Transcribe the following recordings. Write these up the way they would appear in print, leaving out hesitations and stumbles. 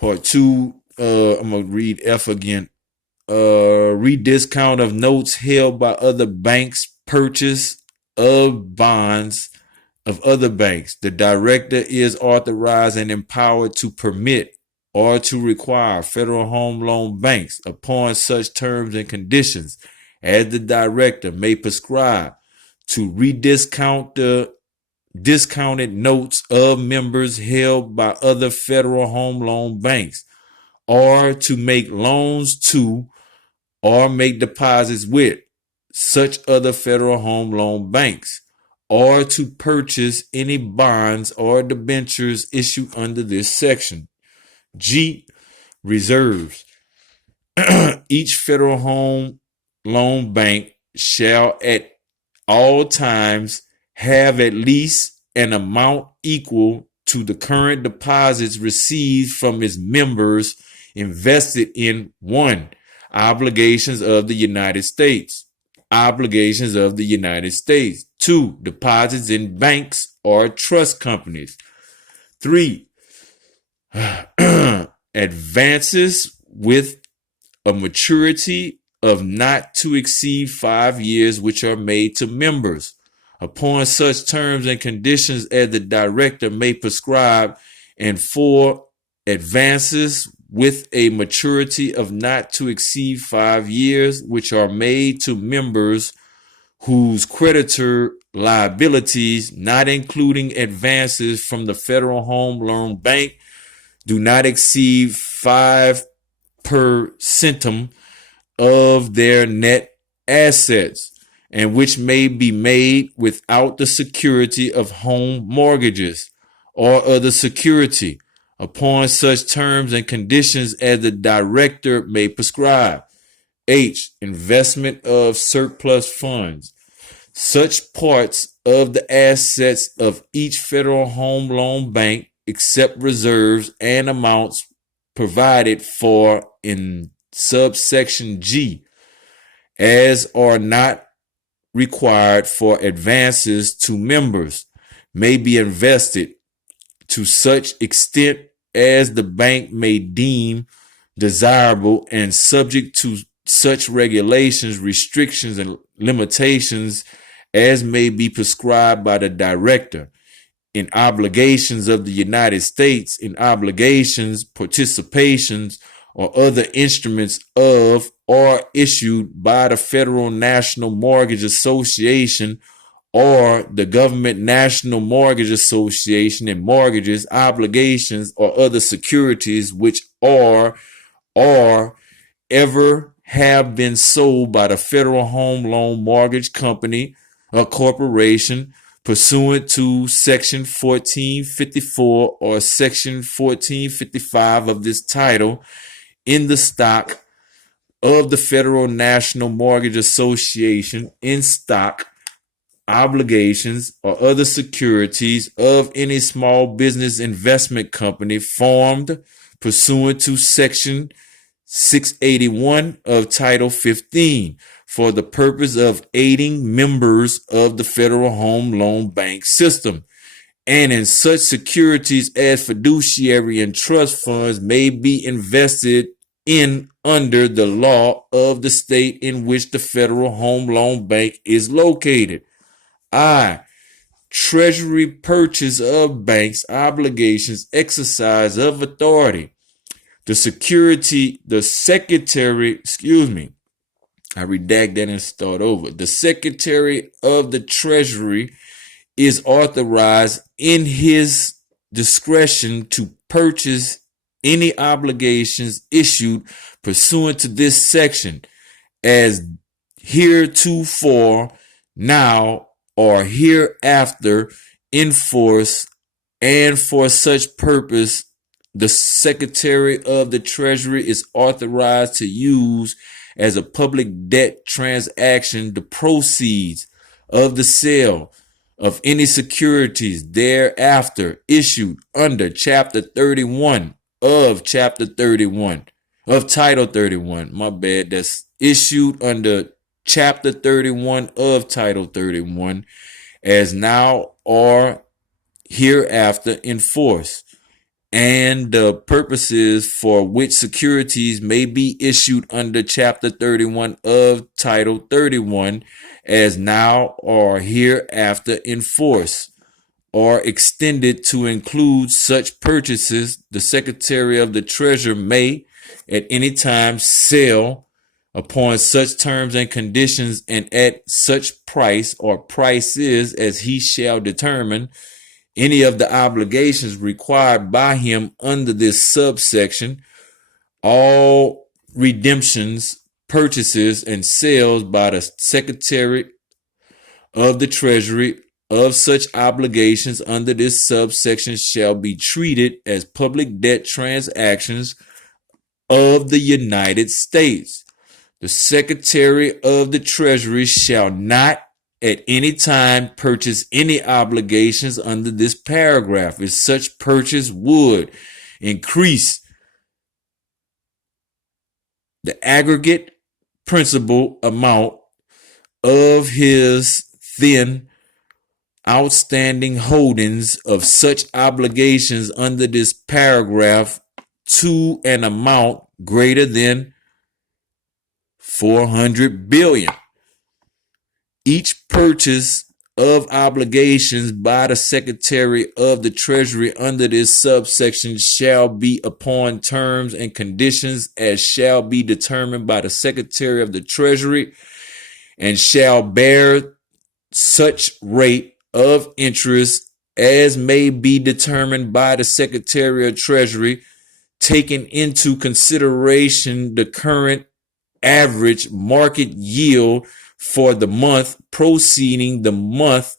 Part two, I'm going to read F again. Rediscount of notes held by other banks, purchase of bonds of other banks. The director is authorized and empowered to permit or to require Federal Home Loan Banks, upon such terms and conditions as the director may prescribe, to rediscount the discounted notes of members held by other Federal Home Loan Banks, or to make loans to or make deposits with such other Federal Home Loan Banks, or to purchase any bonds or debentures issued under this section. G. Reserves. Each Federal Home Loan Bank shall at all times have at least an amount equal to the current deposits received from its members invested in 1. Obligations of the United States. Obligations of the United States. 2. Deposits in banks or trust companies. 3. Advances with a maturity of not to exceed 5 years, which are made to members, upon such terms and conditions as the director may prescribe. And 4. Advances with a maturity of not to exceed 5 years, which are made to members whose creditor liabilities, not including advances from the Federal Home Loan Bank, do not exceed 5% of their net assets, and which may be made without the security of home mortgages or other security, upon such terms and conditions as the director may prescribe. H. Investment of surplus funds. Such parts of the assets of each Federal Home Loan Bank, except reserves and amounts provided for in subsection G, as are not required for advances to members, may be invested to such extent as the bank may deem desirable, and subject to such regulations, restrictions, and limitations as may be prescribed by the director. In obligations of the United States, in obligations, participations, or other instruments of or issued by the Federal National Mortgage Association or the Government National Mortgage Association, and mortgages, obligations, or other securities which are or ever have been sold by the Federal Home Loan Mortgage Company or Corporation pursuant to Section 1454 or Section 1455 of this title in the stock of the Federal National Mortgage Association, in stock, obligations, or other securities of any small business investment company formed pursuant to Section 681 of Title 15 for the purpose of aiding members of the Federal Home Loan Bank system, and in such securities as fiduciary and trust funds may be invested in under the law of the state in which the Federal Home Loan Bank is located. I. Treasury purchase of banks, obligations, exercise of authority. The secretary, I redact that and start over. The Secretary of the Treasury is authorized in his discretion to purchase any obligations issued pursuant to this section as heretofore, now, or hereafter in force, and for such purpose the Secretary of the Treasury is authorized to use as a public debt transaction the proceeds of the sale of any securities thereafter issued under Chapter 31 of Title 31. My bad. That's issued under Chapter 31 of Title 31 as now or hereafter in force. and the purposes for which securities may be issued under Chapter 31 of Title 31 as now or hereafter in force, or extended to include such purchases, the Secretary of the Treasury may at any time sell upon such terms and conditions and at such price or prices as he shall determine any of the obligations required by him under this subsection, all redemptions, purchases, and sales by the Secretary of the Treasury of such obligations under this subsection shall be treated as public debt transactions of the United States. The Secretary of the Treasury shall not at any time purchase any obligations under this paragraph, if such purchase would increase the aggregate principal amount of his then outstanding holdings of such obligations under this paragraph to an amount greater than 400 billion. Each purchase of obligations by the Secretary of the Treasury under this subsection shall be upon terms and conditions as shall be determined by the Secretary of the Treasury, and shall bear such rate of interest as may be determined by the Secretary of Treasury, taking into consideration the current average market yield for the month preceding the month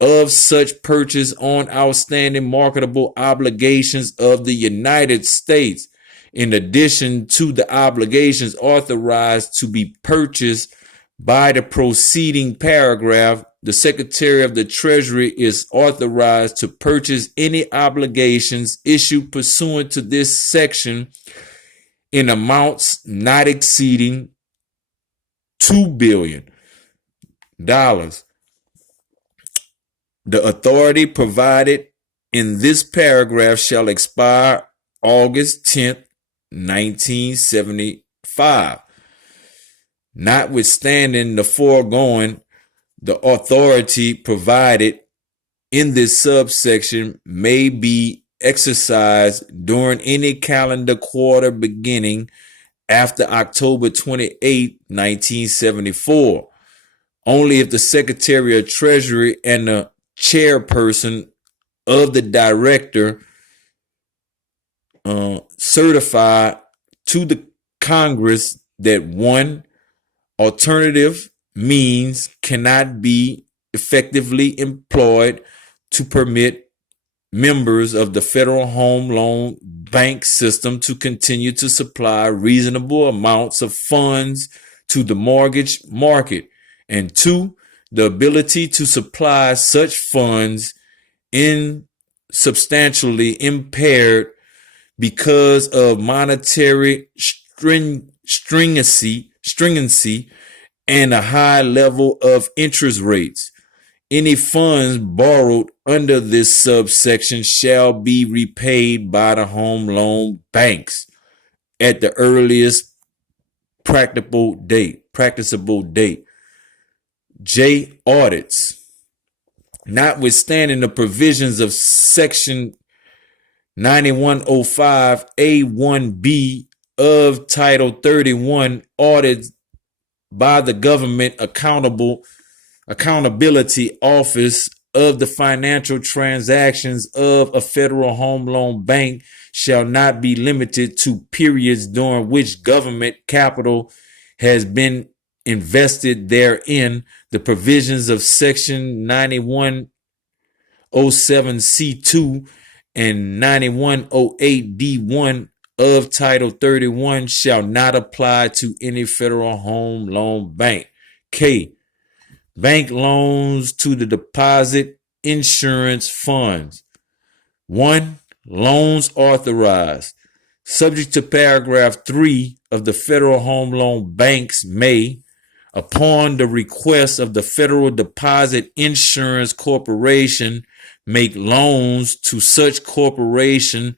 of such purchase on outstanding marketable obligations of the United States, in addition to the obligations authorized to be purchased by the preceding paragraph. The Secretary of the Treasury is authorized to purchase any obligations issued pursuant to this section in amounts not exceeding $2 billion. The authority provided in this paragraph shall expire August 10th, 1975. Notwithstanding the foregoing, the authority provided in this subsection may be exercised during any calendar quarter beginning after October 28, 1974, only if the Secretary of Treasury and the chairperson of the director certify to the Congress that one alternative means cannot be effectively employed to permit members of the Federal Home Loan Bank system to continue to supply reasonable amounts of funds to the mortgage market, and two, the ability to supply such funds in substantially impaired because of monetary stringency and a high level of interest rates. Any funds borrowed under this subsection shall be repaid by the home loan banks at the earliest practicable date. J. Audits. Notwithstanding the provisions of Section 9105A1B of Title 31, audits by the Government Accountability Office of the financial transactions of a federal home loan bank shall not be limited to periods during which government capital has been invested therein. The provisions of Section 9107C2 and 9108D1 of Title 31 shall not apply to any federal home loan bank. K. Bank loans to the deposit insurance funds. 1. Loans authorized. Subject to paragraph 3 of the Federal Home Loan Banks may, upon the request of the Federal Deposit Insurance Corporation, make loans to such corporation